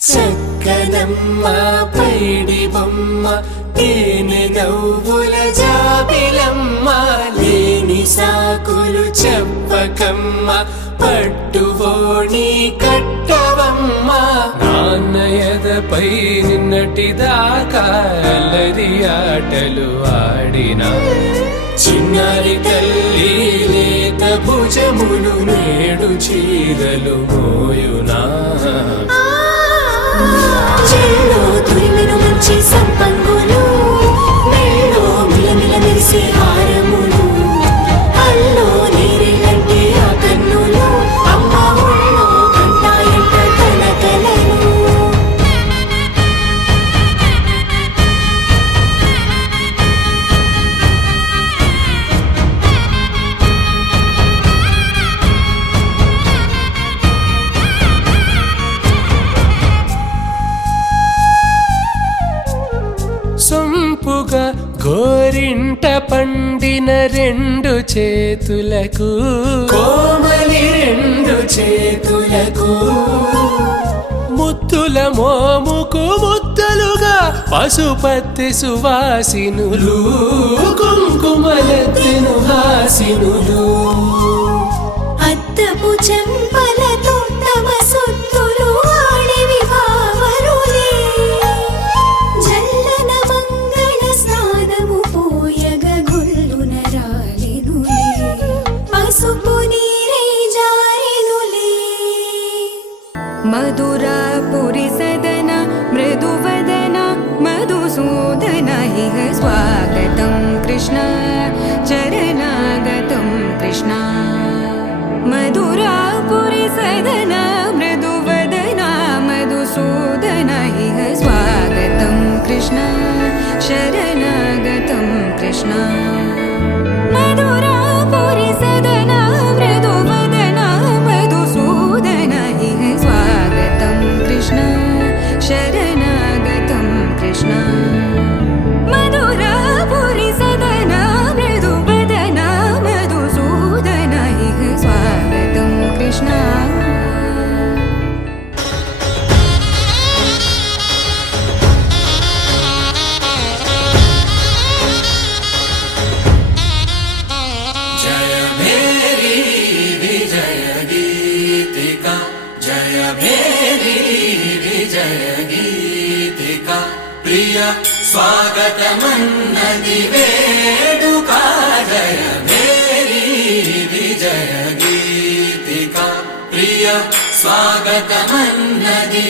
చక్కనమ్మ పైడి బొమ్మ తేనె నవ్వుల జాబిలమ్మ లేని సాకులు చెప్పకమ్మ పట్టువోణి కట్టవమ్మ నాన్నయదపై నిన్నటిదాకా అల్లరి ఆటలు ఆడినా చిన్నారి తల్లి లేత భుజములు నేడు చీరలు మోయునా చెల్లో తురిమిన మంచి సంపంగులు మెళ్ళో మిలమిల మెరిసే హారములు అల్లో నీరేలంటే ఆ కన్నులు అమ్మ ఒళ్ళో కంటాయంట తన కలలు సొంపుగా గోరింట పండిన రెండు చేతులకు కోమలి రెండు చేతులకు ముద్దుల మోముకు ముద్దలుగా పశుపతి సువాసినులు కుంకుమలెత్తెను హాసినులు అద్దపు చెంపలతో తమ సొత్తులు ఆడివి భావరులే జల్లన మంగళ స్నానము పోయగ గొల్లున రాలినులే పసుపు నీరై జారినులే మధురాపురి సదన మృదువదన మధుసూదన ఇహ స్వాగతం కృష్ణ చరణాగతం కృష్ణ మధురాపురి సదన మృదువదన మధుసూదన ఇహ స్వాగతం కృష్ణ శరణాగతం కృష్ణ మధురాపురి సదన మృదువదన మధుసూదన ఇహ స్వాగతం కృష్ణ శరణాగతం కృష్ణ మధురాపురి సదన మృదువదన మధుసూదన ఇహ స్వాగతం కృష్ణ జయ మేరీ విజయ గీతికా జయ మేరీ విజయ గీతికా ప్రియ స్వాగతమన్నది వేడుక జయ మేరీ విజయ గీతికా ప్రియ స్వాగతమన్నది